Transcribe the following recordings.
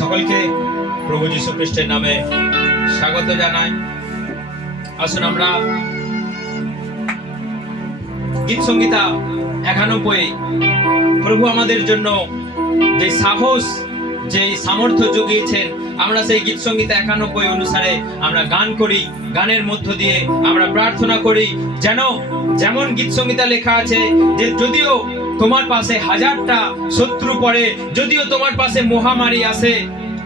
সকলকে প্রভু যীশু খ্রিস্টের নামে স্বাগত জানাই। আসুন আমরা গীত সংহিতা 91 প্রভু আমাদের জন্য যে সাহস, যে সামর্থ্য জুগিয়েছেন, আমরা সেই গীত সংহিতা 91 অনুসারে আমরা গান করি। গানের মধ্য দিয়ে আমরা প্রার্থনা করি যেমন গীত সংহিতা লেখা আছে যে যদিও তোমার পাশে হাজারটা শত্রু পড়ে, যদিও তোমার পাশে মহামারী আসে,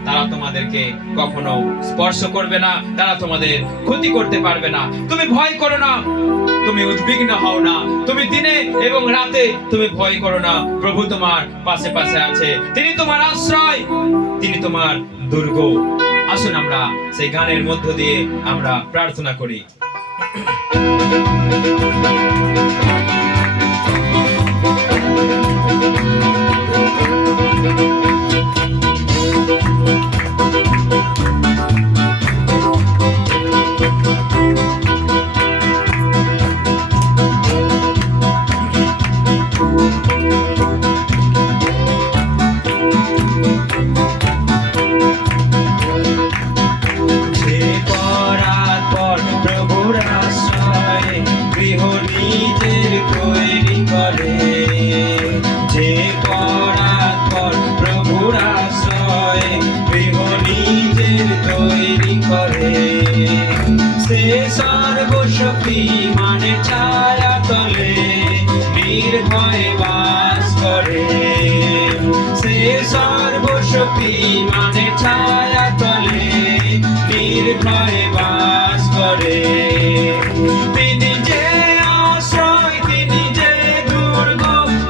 তারা তোমাদেরকে কখনো স্পর্শ করবে না, তারা তোমাদের ক্ষতি করতে পারবে না। তুমি ভয় করো না, তুমি উদ্বিগ্ন হও না, তুমি দিনে এবং রাতে তুমি ভয় করো না। প্রভু তোমার পাশে পাশে আছে, তিনি তোমার আশ্রয়, তিনি তোমার দুর্গ। আসুন আমরা সেই গানের মধ্য দিয়ে আমরা প্রার্থনা করি। সর্বশক্তি মানে ছায়া তলে নির্ভয়ে বাস করে, সে সর্বশক্তি মানে ছায়া তলে নির্ভয়ে বাস করে। তিনি যে আশ্রয়, তিনি যে দুর্গ,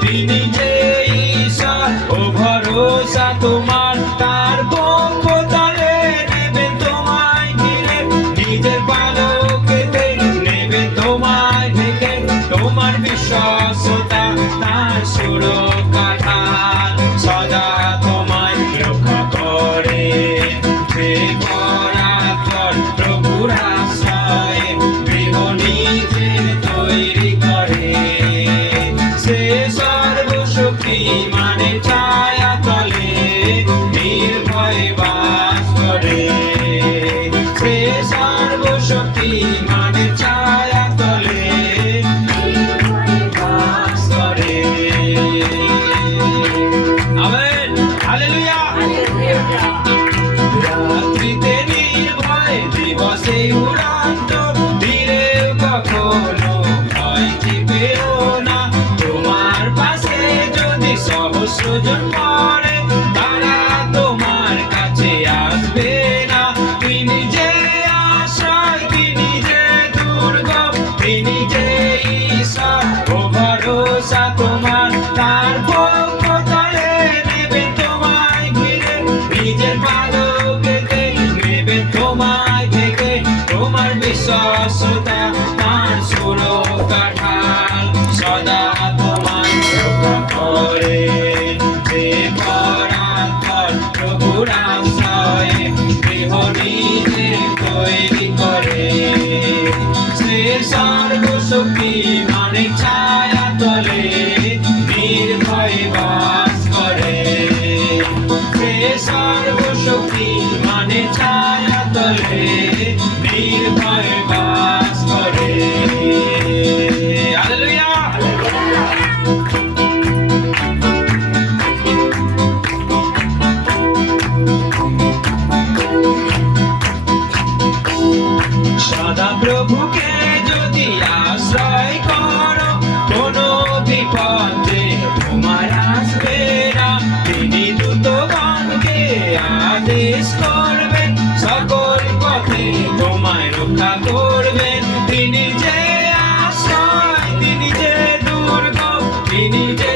তিনি যে ঈশ্বর ও ভরসা তোমার, তার পক্ষ তলে নেবে তোমায় ঘিরে, নিজের পালকেতে নেবে তোমায় ঢেকে, তোমার বিশ্বস্ততা তার সুরক্ষা ঢাল, সদা তোমায় রক্ষা করে। যে পরাৎপর প্রভুর আশ্রয়ে গৃহ নিজের তৈরি করে, সে সর্বশক্তি মানে ছায়া তলে নির্ভয়ে বাস করে, সে সর্বশক্তি মানে ছায়া তলে বাস করে। Amen, hallelujah. রাত্রিতে নির্ভয়, দিবসে উড়ান্ত, ধীরে কখনো ভয় চিপেও না। তোমার পাশে যদি সহস্রজন পড়ে, তারা তোমার কাছে আসবে না। তিনি যে আশ্রয়, তিনি যে দুর্গ, তিনি যে ঈশ্বর ও ভরসা তোমার, তার পক্ষ তলে নেবে তোমায় ঘিরে, নিজের পালকেতে নেবে তোমায় ঢেকে, তোমার বিশ্বস্ততা তার সুরক্ষা ঢাল, সদা তোমায় রক্ষা করে। যে পরাৎপর প্রভুর আশ্রয়ে গৃহ নিজে তৈরি করে, সে সর্বশক্তি মানে ছায়া তলে নির্ভয়ে বাস করে, সে সর্বশক্তি মানে ছায়া তলে নির্ভয়ে বাস করে। হালেলুয়া। সদা প্রভুকে যদি আশ্রয় করো, কোনো বিপদে তোমার আসবে না। তিনি দূতগণকে আদেশ করবেন, সকল পথে তোমায় রক্ষা করবেন। তিনি যে আশ্রয়, তিনি যে দুর্গ, তিনি যে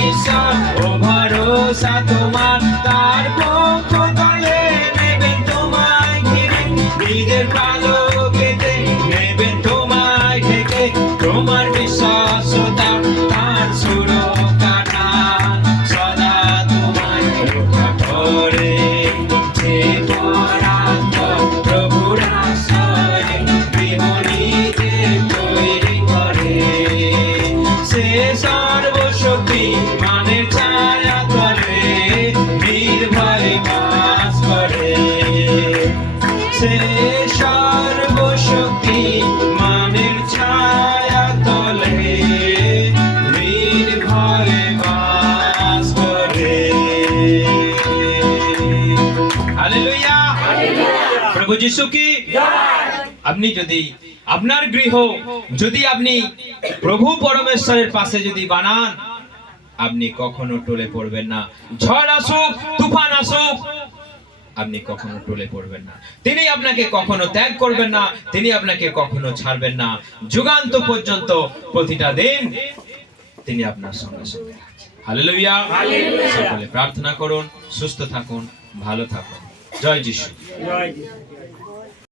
ঈশ্বর ও ভরসা তোমার, তার পক্ষ তলে নেবেন তোমায় ঘিরে, নিজের পালকেতে নেবেন তোমায় ঢেকে, তোমার বিশ্বস্ততা তার সুরক্ষা ঢাল, সদা তোমায় রক্ষা করে। যে পরাৎপর প্রভুর আশ্রয়ে গৃহ নিজে তৈরি করে, সে সর্বশক্তি মানে ছায়া তলে নির্ভয়ে বাস যিশু কি? আপনি যদি আপনার গৃহ যদি আপনি প্রভু পরমেশ্বরের পাশে যদি বানান, আপনি কখনো টলে পড়বেন না। ঝড় আসুক, তুফান আসুক, আপনি কখনো টলে পড়বেন না। তিনি আপনাকে কখনো ত্যাগ করবেন না, তিনি আপনাকে কখনো ছাড়বেন না। যুগান্ত পর্যন্ত প্রতিটা দিন তিনি আপনার সঙ্গে সঙ্গে আছেন। হালেলুয়া। সকলে প্রার্থনা করুন, সুস্থ থাকুন, ভালো থাকুন। জয় যিশু।